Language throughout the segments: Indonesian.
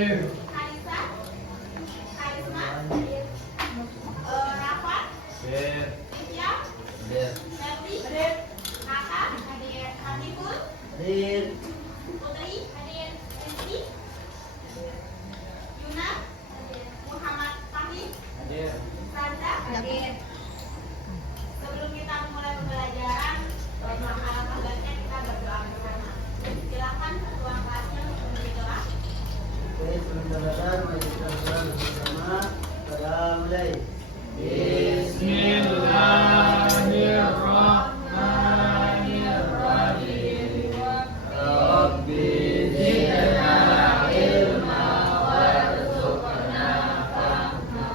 Kalisa, Karisma, Rafa, Livia, Ferdi, Kakak, Hatipul, Putri, Rizky, Yuna, Muhammad Fahmi, Sandra. Sebelum kita mulai pembelajaran, alangkah baiknya kita berdoa bersama. Silakan ketua kelasnya untuk memberi doa. Oke, sebelum belajar, mari kita berdoa bersama. Pada mulai. Bismillahirrahmanirrahim. Rabbi zidna ilma warzuqna fahma.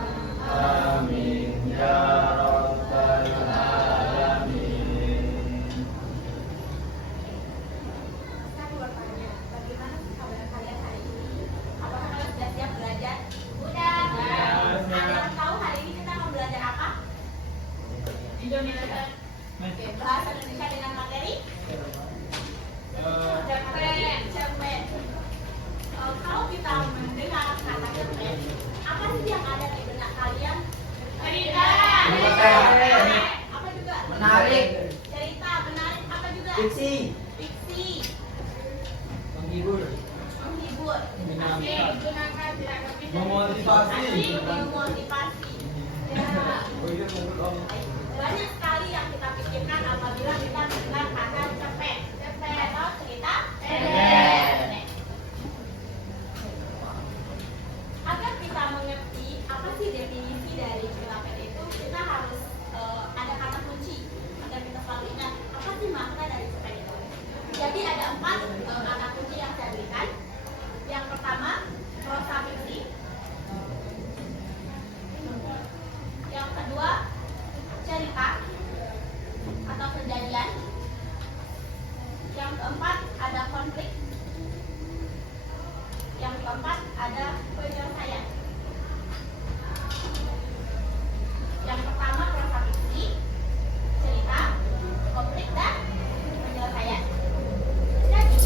Amin ya rabbal alamin. Saya mau bertanya, bagaimana kabar kalian hari ini? Apakah kalian sudah siap belajar? Sudah. Ada yang tahu hari ini kita mau belajar apa? Indonesia. Oke, bahasa Indonesia dengan materi cerpen. Kalau kita mendengar kata cerpen, apa sih yang ada di benak kalian? Cerita. Apa juga? Menarik. Cerita menarik. Apa juga? Fiksi. Fiksi. Menghibur. Menghibur. Asik. Gunakan tidak berpikir. Memotivasi. Asik. Memotivasi. Ya. Banyak sekali yang kita pikirkan apabila kita mendengar kata cerpen. Cerpen atau cerita pendek. Agar kita mengerti apa sih definisi dari cerita pendek itu, kita harus ada kata kunci agar kita selalu ingat apa sih makna dari cerpen itu. Jadi ada 4 kata kunci yang saya berikan. Yang pertama, prosa fiksi. Yang kedua, cerita atau kejadian. Yang keempat, ada konflik. Yang keempat, ada penyelesaian. Yang pertama, prosa fiksi, cerita, konflik, dan penyelesaian. Jadi,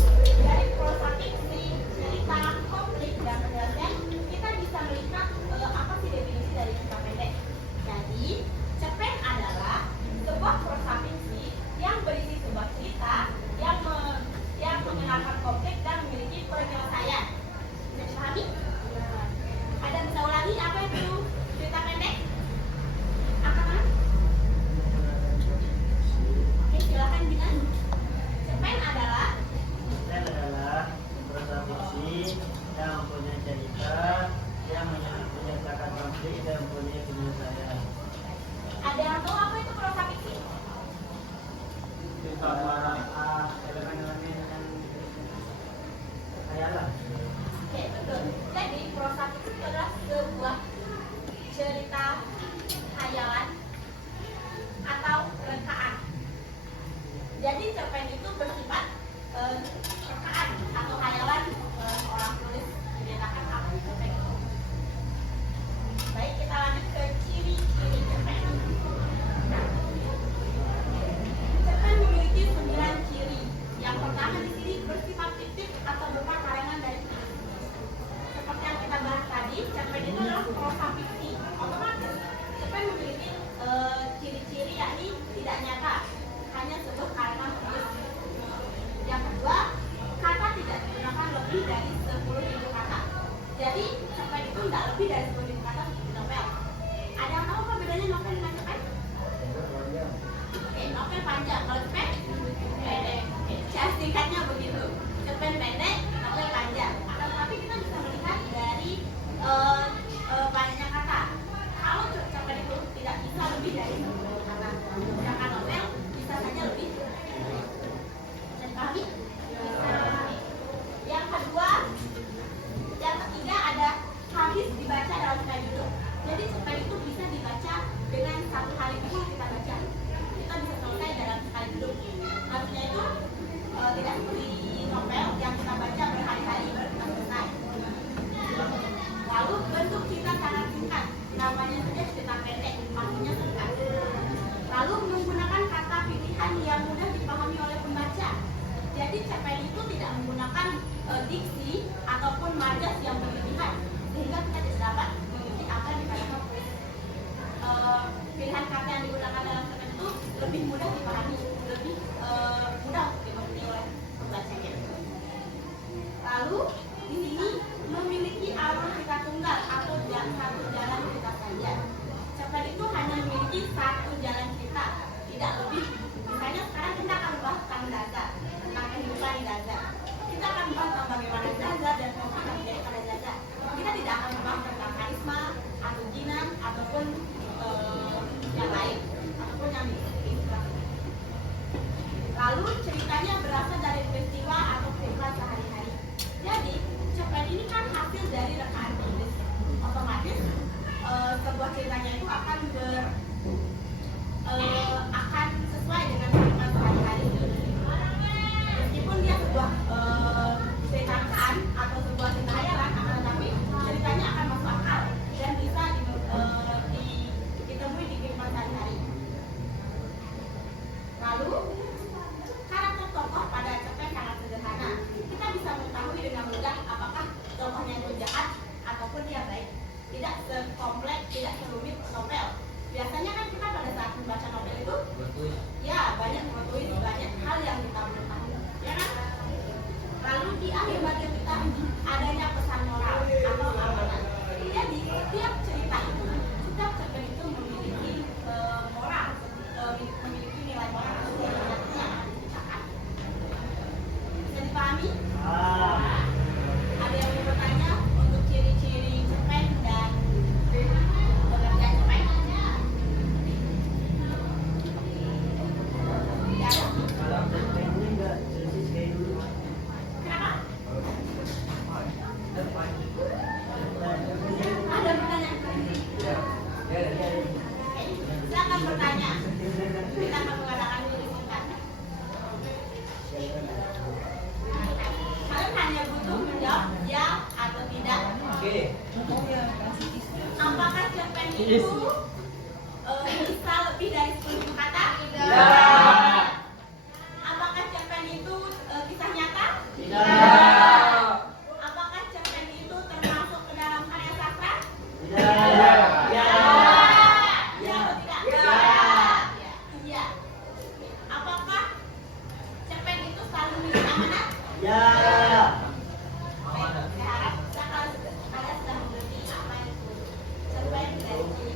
dari prosa fiksi, cerita, konflik, dan penyelesaian, kita bisa melihat apa sih definisi dari cerita pendek. Jadi, cerpen adalah sebuah prosa fiksi yang berisi sebuah cerita yang mengenalkan konflik dan memiliki penyelesaian. Bisa dipahami? Ada bisa ulangi apa itu cerita pendek? Apa kan? Oke, silakan Binan. Cerpen adalah Cerpen adalah prosa fiksi yang mempunyai cerita yang menyertakan konflik dan mempunyai penyelesaian. ada yang tahu apa itu prosa fiksi? Elemen-elemen yang khayalan. Oke, betul. Jadi prosa fiksi itu adalah sebuah cerita khayalan atau rekaan. Jadi cerpen itu bersifat rekaan atau khayalan orang tulis menyatakan apa itu cerpen itu. Baik, kita lanjut ke ciri-ciri cerpen. Cerpen memiliki 9 ciri. Yang pertama di sini bersifat fiktif atau berupa karangan dari tulis. Seperti yang kita bahas tadi, cerpen itu adalah prosa fiksi. Otomatis cerpen memiliki ciri-ciri yakni tidak nyata, hanya sebuah karangan tulis. Yang kedua, kata tidak digunakan lebih dari 10.000 kata. Jadi cerpen itu tidak lebih dari 10.000 kata seperti novel. Ada yang tahu apa bedanya novel dengan cerpen? Oke, novel panjang, kalau cerpen pendek. Oke, cara singkatnya begitu. Cerpen pendek, novel panjang. Akan tetapi kita bisa melihat dari banyaknya kata. Kalau cerpen itu tidak bisa lebih dari 10 kata, sedangkan novel bisa saja lebih. Dan pahami? Bisa. Yang kedua, yang ketiga ada habis dibaca dalam sekali duduk. Jadi cerpen itu bisa dibaca dengan satu hari penuh kita baca. Kita bisa selesai dalam sekali duduk. Artinya itu tidak seperti novel yang kita baca mudah dipahami, lebih mudah untuk dimengerti oleh pembacanya. Lalu di sini memiliki alur cerita tunggal atau satu jalan cerita saja. Cerpen itu hanya memiliki satu jalan cerita, tidak lebih. Misalnya sekarang kita akan bahas tentang Zaza, tentang kehidupan di Zaza. Kita akan bahas tentang bagaimana Zaza dan konflik yang terjadi pada Zaza. Kita tidak akan membahas tentang karisma atau jinan ataupun yang lain ataupun yang diinspirasi. Lalu ceritanya berasal dari peristiwa atau kehidupan sehari-hari. Jadi cerpen ini kan hasil dari rekaan tulis. Otomatis sebuah ceritanya itu akan sesuai dengan kehidupan sehari-hari. Meskipun dia sebuah cerita rekaan atau sebuah cerita hayalan, tetapi ceritanya akan masuk akal dan bisa ditemui di kehidupan sehari-hari. Lalu karakter tokoh pada cerpen sangat sederhana. Kita bisa mengetahui dengan mudah apakah tokohnya itu jahat ataupun dia baik. Tidak sekompleks, tidak serumit novel. Biasanya kan kita pada saat membaca novel itu, ya banyak mengetahui banyak hal yang kita belum tahu, ya kan? Lalu di akhir bagian kita adanya pesan moral atau amanat. Jadi setiap cerita itu, setiap cerpen itu memiliki moral, memiliki nilai moral atau amanat yang akan diceritakan. Bisa dipahami? Ada yang mau bertanya untuk ciri-ciri cerpen dan pengertian cerpen? Tidak ada? Cerpennya nggak persis kayak dulu. Kenapa? Ada pertanyaan? Silakan bertanya. Kita akan mengadakan dulu singkat. Kalian hanya butuh menjawab ya atau tidak. Apakah cerpen itu bisa lebih dari 10 kata? Tidak. Apakah cerpen itu kisah nyata? Tidak. Apakah cerpen itu termasuk ke dalam karya sastra? Tidak. Ya. Ya atau tidak? Ya. Iya. Apakah cerpen itu selalu memiliki amanat? Ya. Saya harap kalian sudah mengerti apa itu cerpen dan ciri.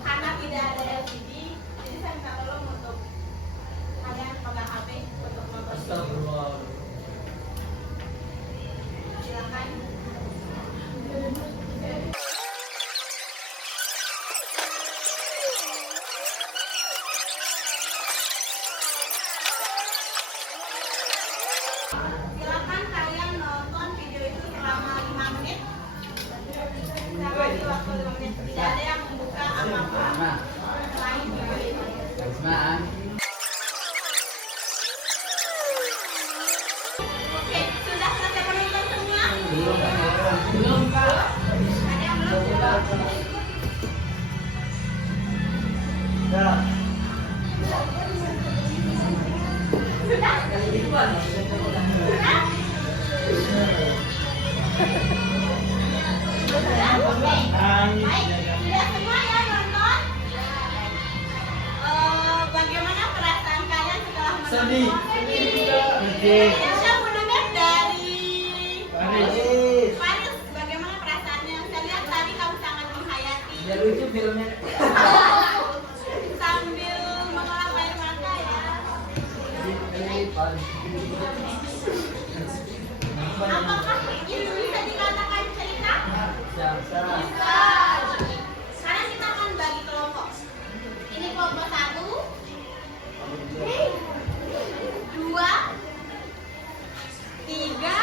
Karena tidak ada LCD, jadi saya minta tolong untuk kalian pegang HP untuk nonton video. Silakan. Silakan kalian nonton video itu selama 5 menit. Saya kasih waktu 5 menit. Tidak ada yang membuka apapun selain video itu. Oke, sudah selesai menonton semua? Belum, Kak. Ada yang belum? Ya. Sudah? Sudah? Oke. Baik, sudah semua ya nonton? Bagaimana perasaan kalian setelah menonton? Sedih. Saya mau dengar dari Paris. Faris, bagaimana perasaannya? Saya lihat tadi kamu sangat menghayati Ya lucu filmnya. sambil mengolah air mata ya. Apakah itu bisa dikatakan cerita? Bisa. Sekarang kita akan bagi kelompok. Ini kelompok 1, 2, 3,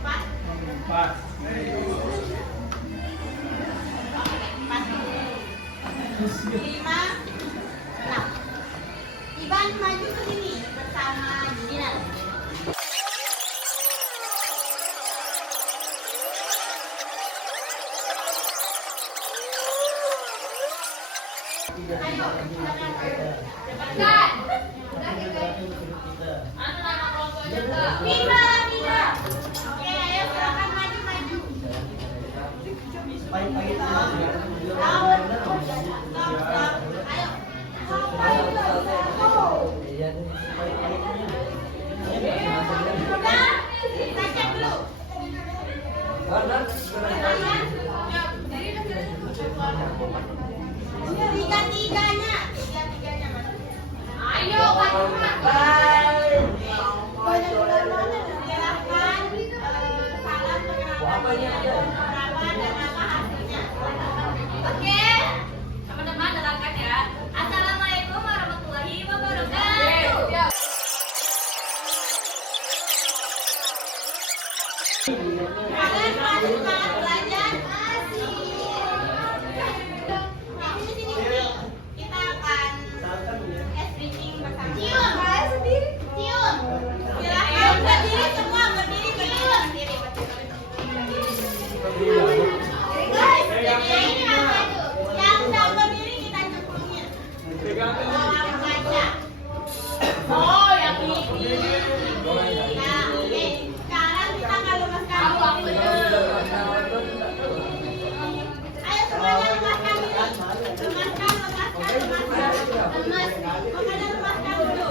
4. 5, 6. Iban maju ke sini bersama Dinar. Ayo, silakan. Depan. Mira. Oke, ayo silakan maju. Pahit-pahit na. Tiga-tiganya Mas. Ayo, Pak. Silakan salam pengenalan berapa dan apa hasilnya. Oke, teman-teman dengarkan ya. Assalamualaikum warahmatullahi wabarakatuh. Kalian masih semangat belajar? Asik. Nah, sini. Kita akan speaking bersama. Cium. Silakan berdiri semua, berdiri. Guys, jadi yang udah berdiri kita cemplungin. Orang baca. Oh, yang ini. Nah, oke. Sekarang kita akan lemaskan diri. Ayo semuanya lemaskan diri. Lemaskan. Makanya lemaskan dulu.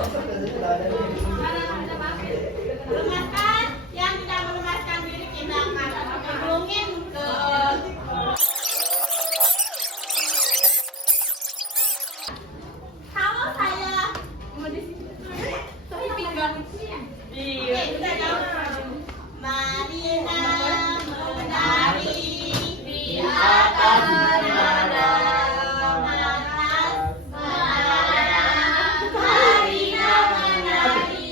Lemaskan. Yang tidak melemaskan diri kita akan cemplungin ke kalau saya saya pinggang iya udah dong. Marina menari di atas nada Marina menari.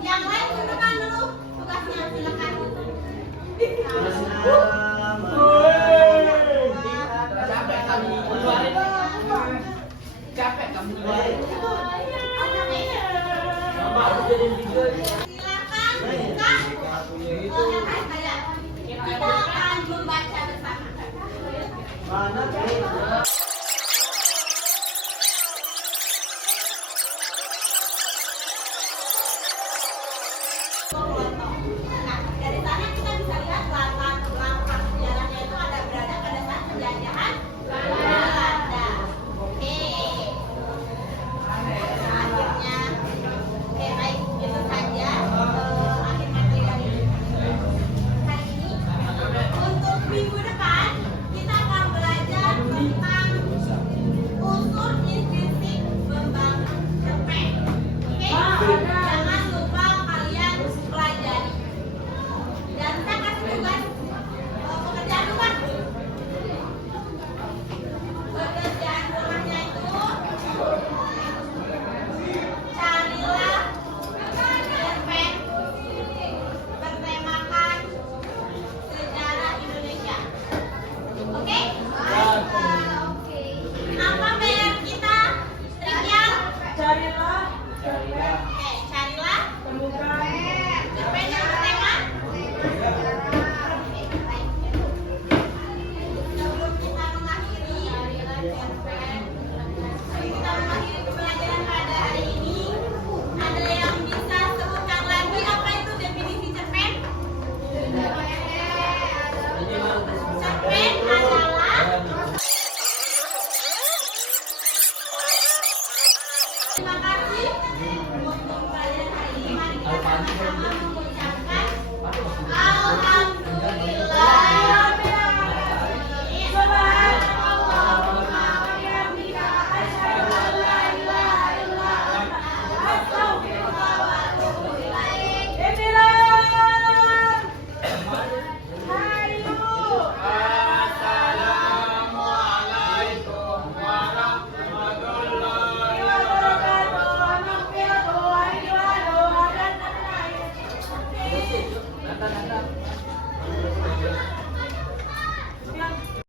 Yang lain silakan dulu tugasnya silakan. Capek kamu. Silakan buka. Kita akan membaca bersama. Mana?